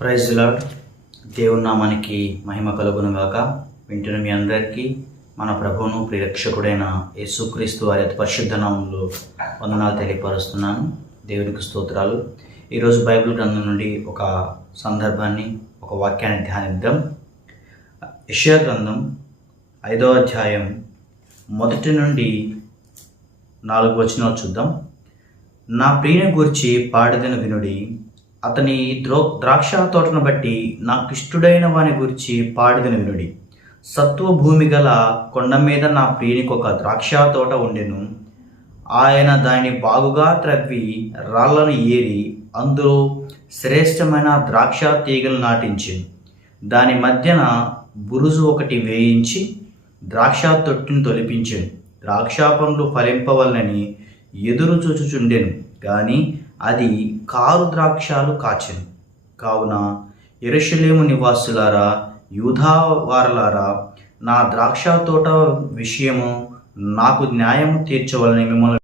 Praise the lord. దేవుని నామానికి మహిమ కలుగును గాక. వింటున్న మీ అందరికీ మన ప్రభువును ప్రియరక్షకుడైన యేసుక్రీస్తు వారి అతి పరిశుద్ధ నామంలో వందనాలు తెలియపరుస్తున్నాను. దేవునికి స్తోత్రాలు. ఈరోజు బైబిల్ గ్రంథం నుండి ఒక సందర్భాన్ని, ఒక వాక్యాన్ని ధ్యానిద్దాం. యెషయా గ్రంథం 5వ అధ్యాయం 1 నుండి 4 వచనాలు చూద్దాం. నా ప్రియుని గూర్చి పాడెదను వినుడి, అతని ద్రాక్ష తోటను బట్టి నాకిష్టుడైన వాని గురించి పాడెదను వినుడి. సత్వ భూమి గల కొండ మీద నా ప్రియునికి ఒక ద్రాక్ష తోట ఉండెను. ఆయన దానిని బాగుగా త్రవ్వి రాళ్లను ఏరి అందులో శ్రేష్టమైన ద్రాక్ష తీగలు నాటించెను. దాని మధ్యన బురుజు ఒకటి వేయించి ద్రాక్ష తొట్టిని తొలిపించెను. ద్రాక్ష పండ్లు ఫలింపవలనని ఎదురు చూచుచుండెను, కానీ అది కారు ద్రాక్షాలు కాచెను. కావున యెరూషలేము నివాసులారా, యూదా వారలారా, నా ద్రాక్ష తోట విషయము నాకు న్యాయము తీర్చవలని మిమ్మల్ని